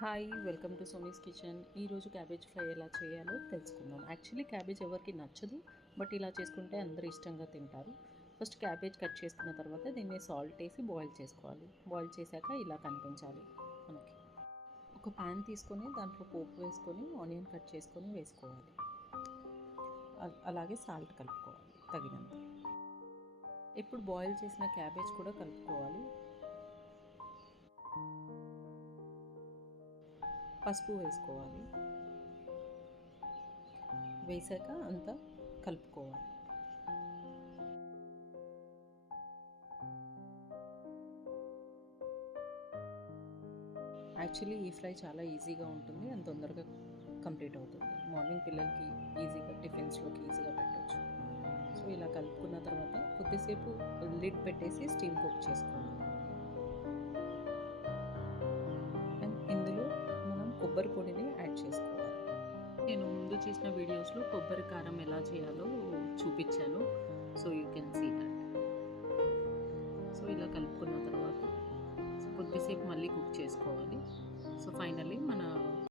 Hi welcome to సోనీస్ kitchen. ఈరోజు cabbage fry ఎలా చేయాలో తెలుసుకుందాం. యాక్చువల్లీ క్యాబేజ్ ఎవరికి నచ్చదు, బట్ ఇలా చేసుకుంటే అందరూ ఇష్టంగా తింటారు. ఫస్ట్ క్యాబేజ్ కట్ చేసుకున్న తర్వాత దీన్ని సాల్ట్ వేసి బాయిల్ చేసుకోవాలి. బాయిల్ చేశాక ఇలా కనిపించాలి మనకి. ఒక ప్యాన్ తీసుకొని దాంట్లో పోపు వేసుకొని ఆనియన్ కట్ చేసుకొని వేసుకోవాలి. అలాగే సాల్ట్ కలుపుకోవాలి తగినంత. ఇప్పుడు బాయిల్ చేసిన క్యాబేజ్ కూడా కలుపుకోవాలి. పసుపు వేసుకోవాలి. వేసాక అంతా కలుపుకోవాలి. యాక్చువల్లీ ఈ ఫ్రై చాలా ఈజీగా ఉంటుంది అండ్ తొందరగా కంప్లీట్ అవుతుంది. మార్నింగ్ పిల్లలకి ఈజీగా టిఫిన్స్లోకి ఈజీగా పెట్టవచ్చు. సో ఇలా కలుపుకున్న తర్వాత కొద్దిసేపు లిడ్ పెట్టేసి స్టీమ్ కుక్ చేసుకోవాలి. అండ్ ఇందులో మనం కొబ్బరి పొడిని యాడ్ చేసుకోవాలి. నేను ముందు చేసిన వీడియోస్లో కొబ్బరి కారం ఎలా చేయాలో చూపించాను. So you can see that. So ఇలా కలుపుకున్న తర్వాత కొద్దిసేపు మళ్ళీ కుక్ చేసుకోవాలి. సో ఫైనల్లీ మన